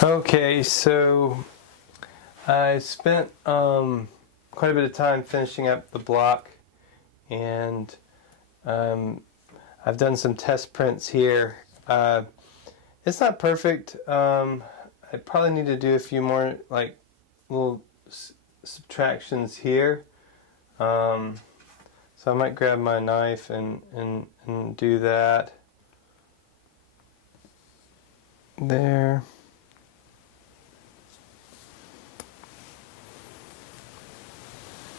Okay, so I spent quite a bit of time finishing up the block, and I've done some test prints here. It's not perfect. I probably need to do a few more like little subtractions here. So I might grab my knife and do that. There.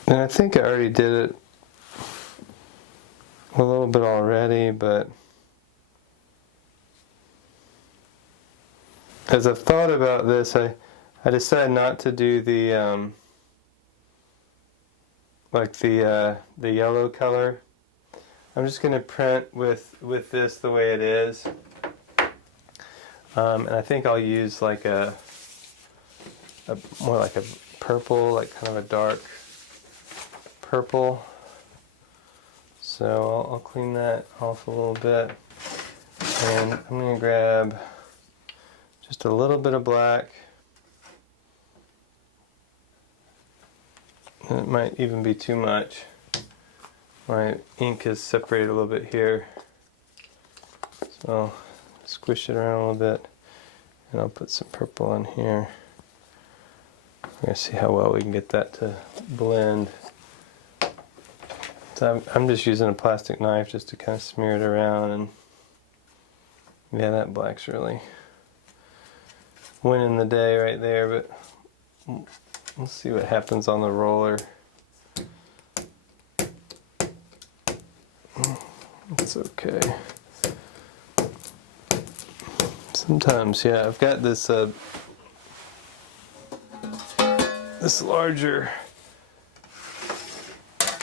And I think I already did it a little bit already, but as I've thought about this, I decided not to do the the yellow color. I'm just going to print with this the way it is, and I think I'll use like a more like a purple, like kind of a dark purple. So I'll clean that off a little bit, and I'm going to grab just a little bit of black. It might even be too much. My ink is separated a little bit here, so I'll squish it around a little bit, and I'll put some purple in here. We're going to see how well we can get that to blend. So I'm just using a plastic knife just to kind of smear it around, and yeah, that black's really winning the day right there, but we'll see what happens on the roller. It's okay. Sometimes, yeah, I've got this this larger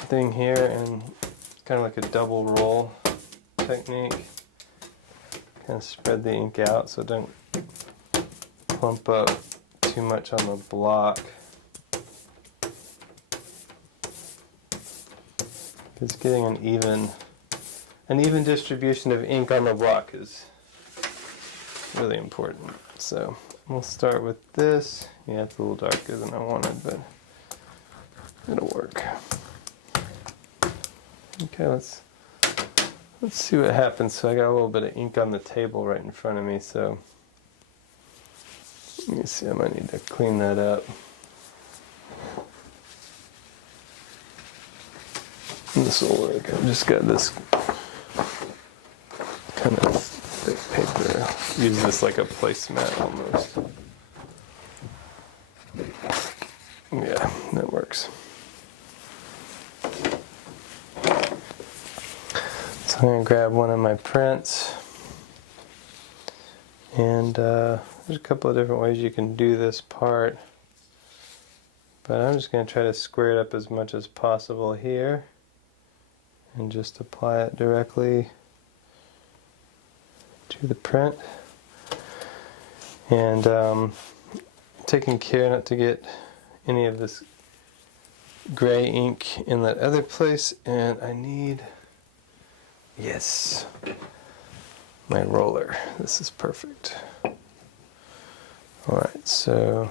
thing here, and it's kind of like a double roll technique. Kind of spread the ink out so it don't clump up too much on the block. Because getting an even distribution of ink on the block is really important. So we'll start with this. Yeah, it's a little darker than I wanted, but it'll work. Okay, let's see what happens. So I got a little bit of ink on the table right in front of me, so let me see, I might need to clean that up. This will work. I've just got this kind of thick paper. Use this like a placemat almost. Yeah, that works. So I'm going to grab one of my prints, and there's a couple of different ways you can do this part, but I'm just going to try to square it up as much as possible here and just apply it directly to the print, and taking care not to get any of this gray ink in that other place. And I need, yes, my roller. This is perfect. Alright, so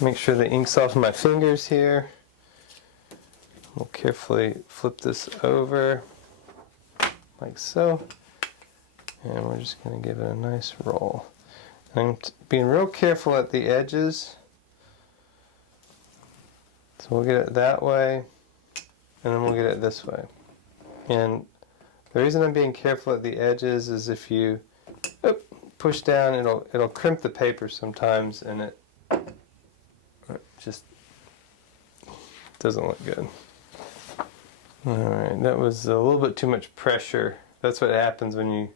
make sure the ink's off my fingers here. We'll carefully flip this over like so, and we're just going to give it a nice roll. And I'm being real careful at the edges, so we'll get it that way, and then we'll get it this way. And the reason I'm being careful at the edges is if you push down, it'll crimp the paper sometimes, and it just doesn't look good. Alright, that was a little bit too much pressure. That's what happens when you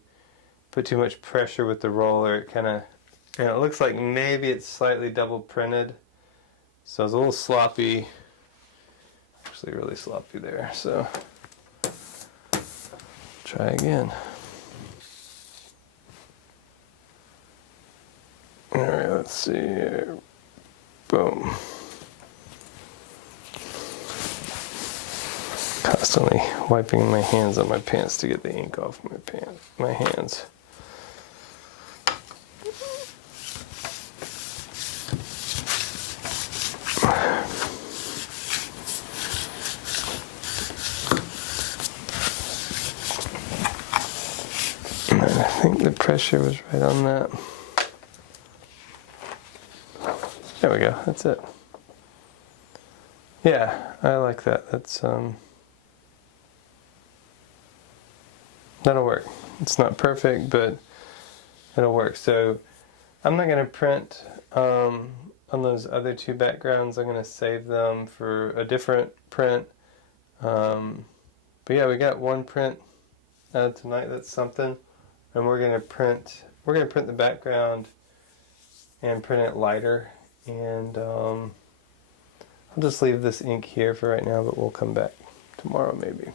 put too much pressure with the roller. It kind of, it looks like maybe it's slightly double printed. So it's a little sloppy. Actually really sloppy there. So try again. Alright, let's see here. Boom. Constantly wiping my hands on my pants to get the ink off my hands. pressure was right on that. There we go, that's it. Yeah, I like that. That'll work. It's not perfect, but it'll work. So I'm not going to print on those other two backgrounds. I'm going to save them for a different print. But yeah, we got one print tonight. That's something. And we're going to print the background and print it lighter. And I'll just leave this ink here for right now, but we'll come back tomorrow maybe.